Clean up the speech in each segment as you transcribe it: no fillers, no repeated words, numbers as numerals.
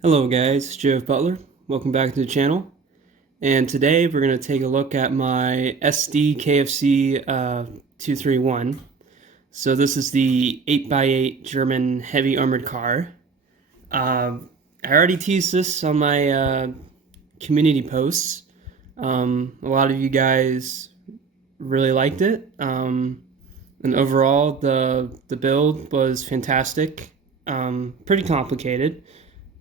Hello guys, Jeff Butler. Welcome back to the channel. And today we're going to take a look at my Sd.Kfz 231. So this is the 8x8 German heavy armored car. I already teased this on my community posts. A lot of you guys really liked it. And overall, the build was fantastic. Pretty complicated,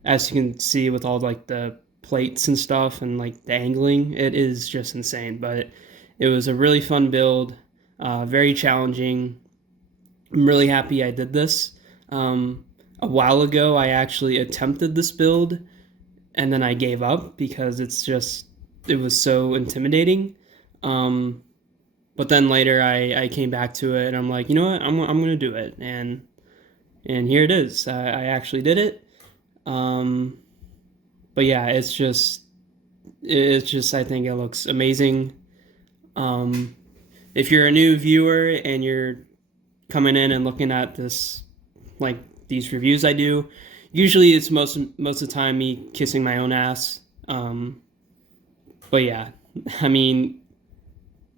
as you can see with all like the plates and stuff and like the angling. It is just insane, but it was a really fun build, very challenging. I'm really happy I did this. A while ago, I actually attempted this build and then I gave up because it was so intimidating. Um, but then later I came back to it and I'm like, you know what, I'm gonna do it, and here it is. I actually did it. Um, but yeah, it's just I think it looks amazing. Um, if you're a new viewer and you're coming in and looking at this, like these reviews I do, usually it's most of the time me kissing my own ass. But yeah, I mean,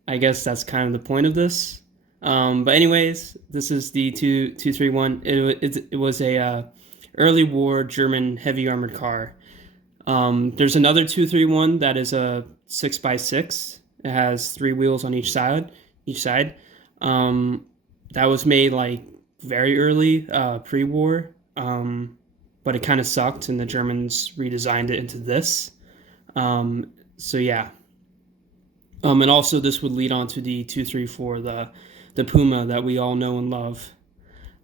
I guess that's kind of the point of this. But anyways, this is the 231. It was a early war German heavy armored car. There's another 231 that is a 6x6. It has three wheels on each side. Each side. That was made like very early, pre-war. But it kind of sucked, and the Germans redesigned it into this. So yeah. And also this would lead on to the 234, the Puma that we all know and love.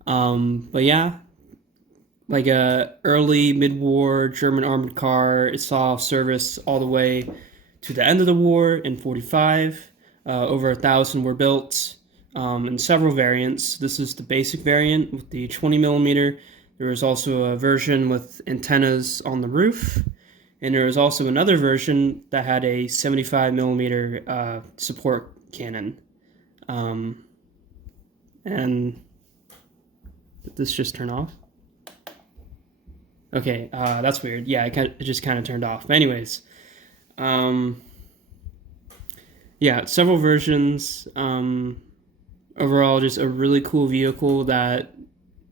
But yeah, like a early mid-war German armored car. It saw service all the way to the end of the war in 45. Over 1,000 were built in several variants. This is the basic variant with the 20 millimeter. There was also a version with antennas on the roof, and there was also another version that had a 75 millimeter support cannon. And did this just turn off? Okay, that's weird. Yeah, it just kind of turned off. But anyways, um, yeah, several versions. Overall, just a really cool vehicle that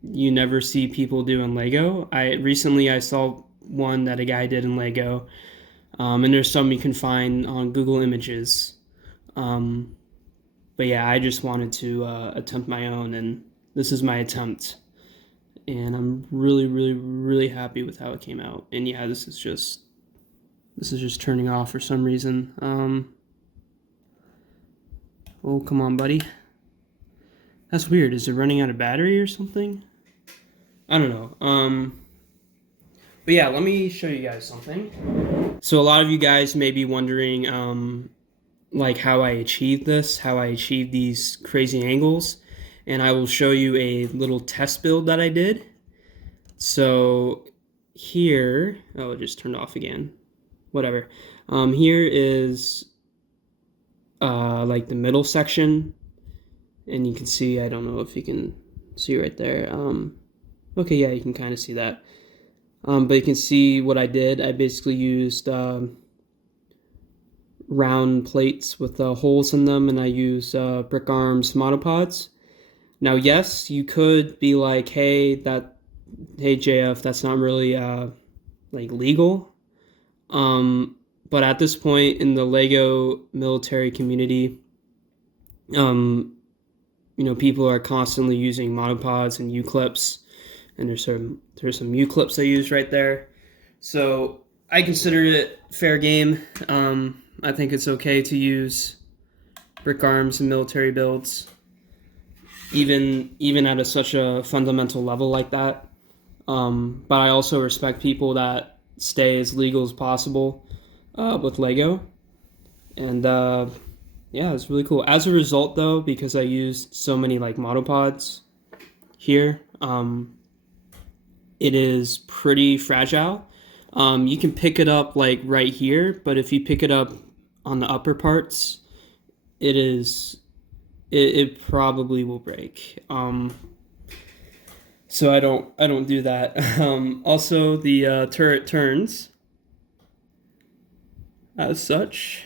you never see people do in Lego. I saw one that a guy did in Lego, and there's some you can find on Google Images. Um, but yeah, I just wanted to attempt my own, and this is my attempt. And I'm really, really, really happy with how it came out. And yeah, this is just turning off for some reason. Oh, come on, buddy. That's weird. Is it running out of battery or something? I don't know. But yeah, let me show you guys something. So a lot of you guys may be wondering, like how I achieved this, how I achieved these crazy angles, and I will show you a little test build that I did. So here, oh, it just turned off again. Whatever. Here is like the middle section, and you can see, I don't know if you can see right there. Okay, yeah, you can kind of see that. But you can see what I did. I basically used round plates with holes in them, and I used brick arms monopods. Now, yes, you could be like, hey, JF, that's not really like legal. But at this point in the Lego military community, people are constantly using monopods and U-clips, and there's some U-clips I use right there. So I consider it fair game. I think it's okay to use brick arms and military builds, even at such a fundamental level like that. But I also respect people that stay as legal as possible with Lego. And yeah, it's really cool. As a result, though, because I used so many like monopods here, it is pretty fragile. You can pick it up like right here, but if you pick it up on the upper parts, it probably will break. so I don't do that. Also, the turret turns as such.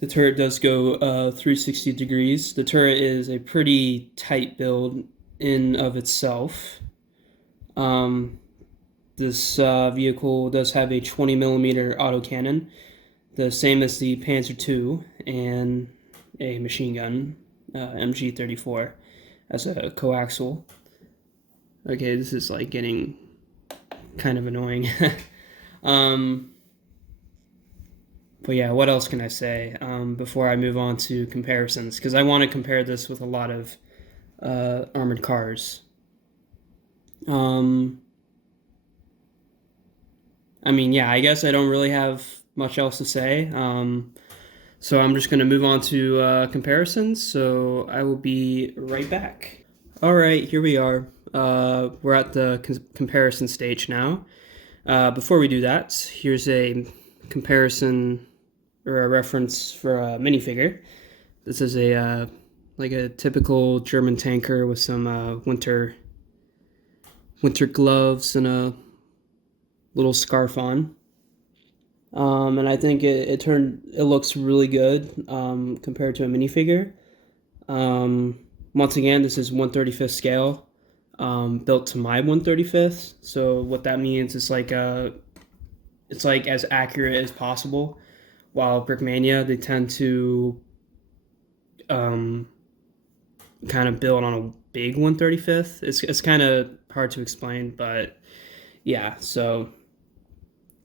The turret does go 360 degrees. The turret is a pretty tight build in of itself. Um, this vehicle does have a 20 millimeter autocannon, the same as the Panzer II, and a machine gun, MG34, as a coaxial. Okay, this is like getting kind of annoying. um, but yeah, what else can I say before I move on to comparisons? Because I want to compare this with a lot of armored cars. Um, I mean, yeah, I guess I don't really have much else to say. So I'm just going to move on to comparisons. So I will be right back. All right, here we are. We're at the comparison stage now. Before we do that, here's a comparison or a reference for a minifigure. This is a like a typical German tanker with some winter gloves and a little scarf on. And I think it looks really good compared to a minifigure. Once again, this is 1/35th scale, built to my 1/35th. So what that means is it's like as accurate as possible. While Brickmania, they tend to um, kind of build on a big 1/35th. It's kind of hard to explain, but yeah. So,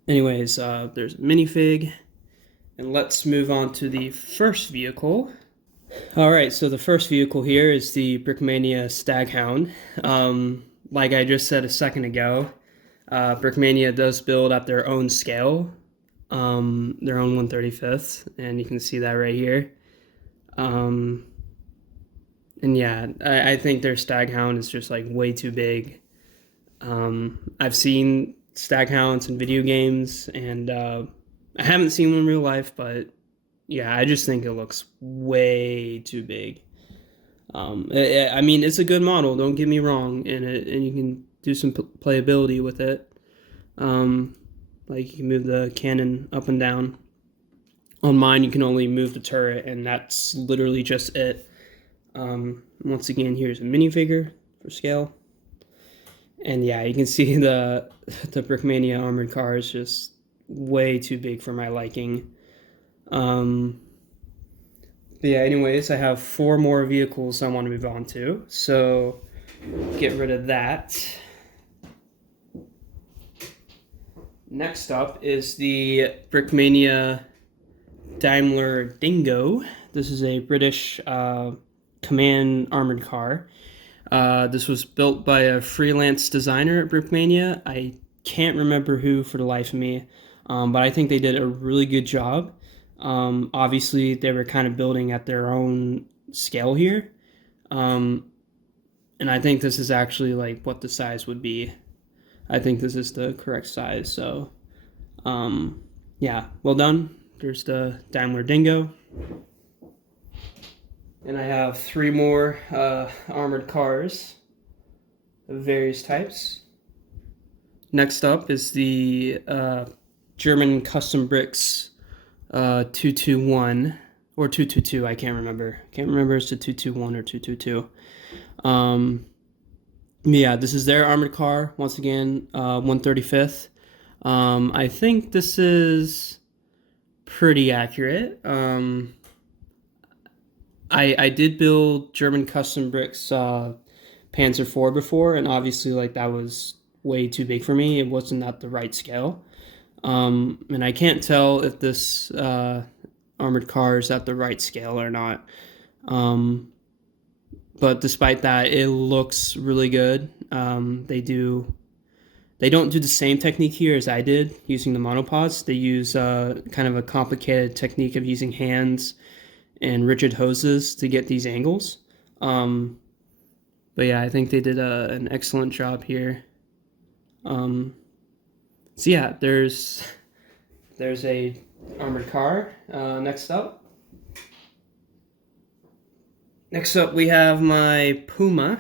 anyways, there's a minifig, and let's move on to the first vehicle. All right, so the first vehicle here is the Brickmania Staghound. Like I just said a second ago, Brickmania does build at their own scale, their own 1/35th, and you can see that right here. And yeah, I think their Staghound is just like way too big. I've seen Staghounds in video games, and I haven't seen one in real life, but yeah, I just think it looks way too big. I mean, it's a good model. Don't get me wrong, and you can do some playability with it. Like you can move the cannon up and down. On mine, you can only move the turret, and that's literally just it. Once again, here's a minifigure for scale, and yeah, you can see the Brickmania armored car is just way too big for my liking. But yeah, anyways, I have 4 more vehicles I want to move on to, so get rid of that. Next up is the Brickmania Daimler Dingo. This is a British command armored car. This was built by a freelance designer at Brickmania. I can't remember who for the life of me, but I think they did a really good job. Obviously, they were kind of building at their own scale here. And I think this is actually like what the size would be. I think this is the correct size. So, yeah, well done. There's the Daimler Dingo. And I have 3 more armored cars of various types. Next up is the German Custom Bricks 221 or 222. I can't remember. Can't remember if it's a 221 or 222. Yeah, this is their armored car. Once again, 1/35th. I think this is pretty accurate. I did build German Custom Bricks Panzer IV before, and obviously like that was way too big for me. It wasn't at the right scale. And I can't tell if this armored car is at the right scale or not. But despite that, it looks really good. They don't do the same technique here as I did using the monopods. They use kind of a complicated technique of using hands and rigid hoses to get these angles. But yeah, I think they did an excellent job here. So yeah, there's a armored car. Next up. Next up, we have my Puma,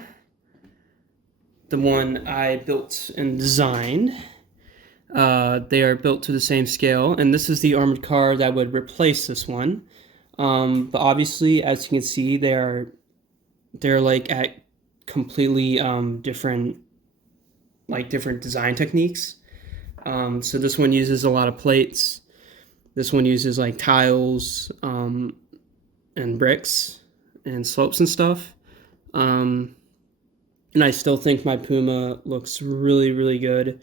the one I built and designed. They are built to the same scale, and this is the armored car that would replace this one. But obviously, as you can see, they're like at completely different design techniques. So this one uses a lot of plates. This one uses like tiles and bricks and slopes and stuff. And I still think my Puma looks really, really good.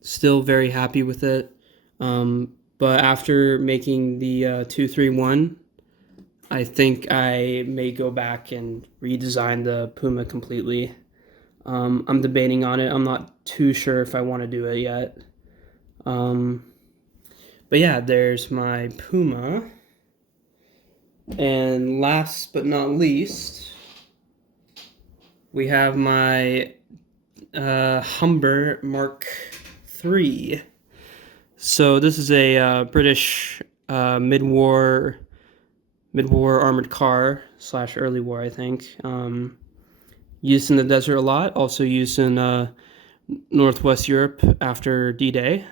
Still very happy with it. But after making the 231, I think I may go back and redesign the Puma completely. I'm debating on it. I'm not too sure if I want to do it yet. But yeah, there's my Puma. And last but not least, we have my Humber Mark III. So this is a British mid-war armored car / early war, I think. Used in the desert a lot, also used in Northwest Europe after D-Day.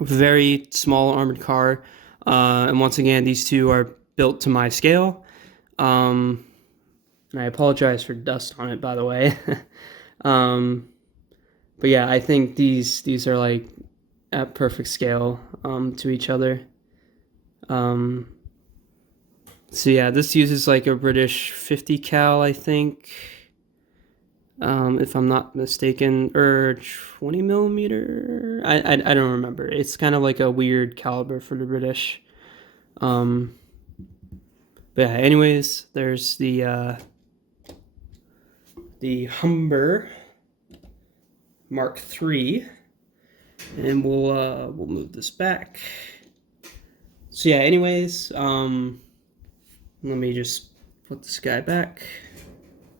Very small armored car, and once again, these two are built to my scale. And I apologize for dust on it, by the way. But yeah, I think these are like at perfect scale to each other. So yeah, this uses like a British 50 cal, I think, if I'm not mistaken, or 20 millimeter. I don't remember. It's kind of like a weird caliber for the British. But yeah, anyways, there's the Humber Mark III, and we'll move this back. So yeah, anyways, let me just put this guy back.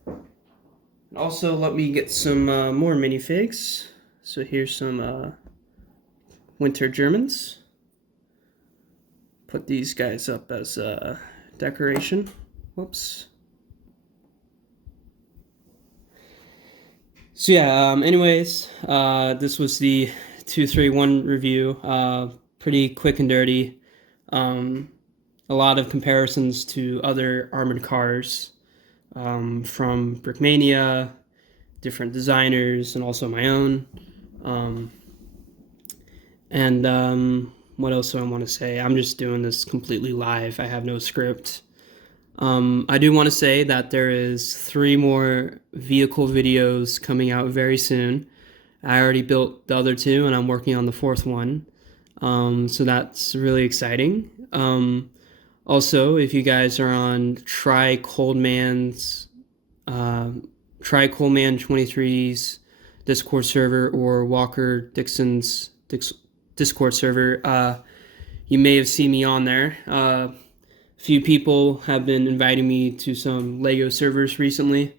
And also, let me get some more minifigs. So here's some winter Germans. Put these guys up as decoration. Whoops. So yeah, anyways, this was the 231 review. Pretty quick and dirty. A lot of comparisons to other armored cars from Brickmania, different designers, and also my own. What else do I want to say? I'm just doing this completely live. I have no script. I do want to say that there is 3 more vehicle videos coming out very soon. I already built the other 2, and I'm working on the 4th one. So that's really exciting. Also, if you guys are on Try Coldman 23's Discord server or Walker Dixon's Discord server, you may have seen me on there. A few people have been inviting me to some Lego servers recently.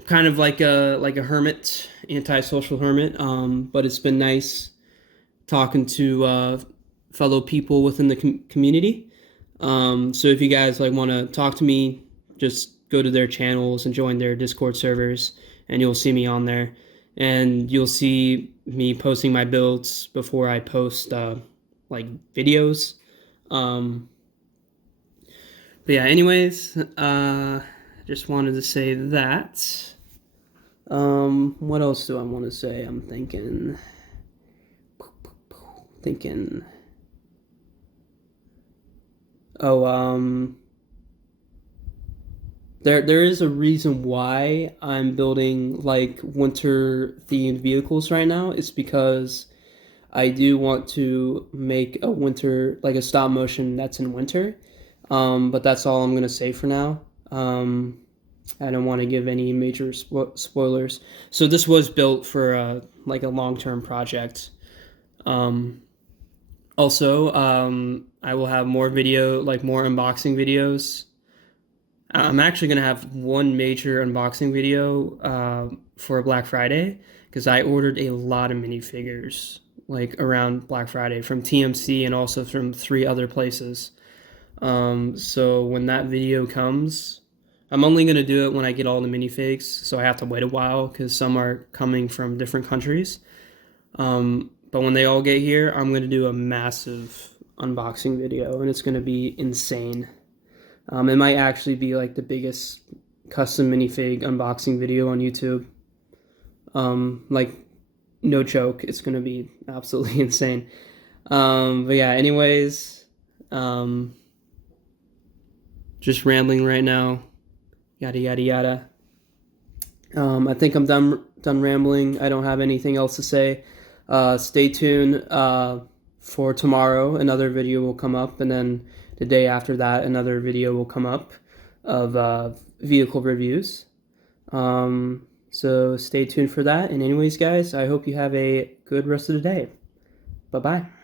I'm kind of like a hermit, antisocial hermit, but it's been nice talking to fellow people within the community. So if you guys want to talk to me, just go to their channels and join their Discord servers, and you'll see me on there. And you'll see me posting my builds before I post videos. But yeah, anyways, just wanted to say that. What else do I want to say? I'm thinking. Oh, there is a reason why I'm building winter themed vehicles right now. It's because I do want to make a winter, a stop motion that's in winter. But that's all I'm gonna say for now. I don't want to give any major spoilers. So this was built for a long-term project. Also, I will have more more unboxing videos. I'm actually gonna have one major unboxing video for Black Friday because I ordered a lot of minifigures around Black Friday from TMC and also from 3 other places. So when that video comes, I'm only gonna do it when I get all the minifigs, so I have to wait a while because some are coming from different countries. But when they all get here, I'm gonna do a massive unboxing video, and it's gonna be insane. It might actually be like the biggest custom minifig unboxing video on YouTube. Like, no joke, it's gonna be absolutely insane. But yeah, anyways, just rambling right now. Yada yada yada. I think I'm done rambling. I don't have anything else to say. Stay tuned for tomorrow. Another video will come up, and then the day after that, another video will come up of vehicle reviews. So stay tuned for that. And anyways, guys, I hope you have a good rest of the day. Bye-bye.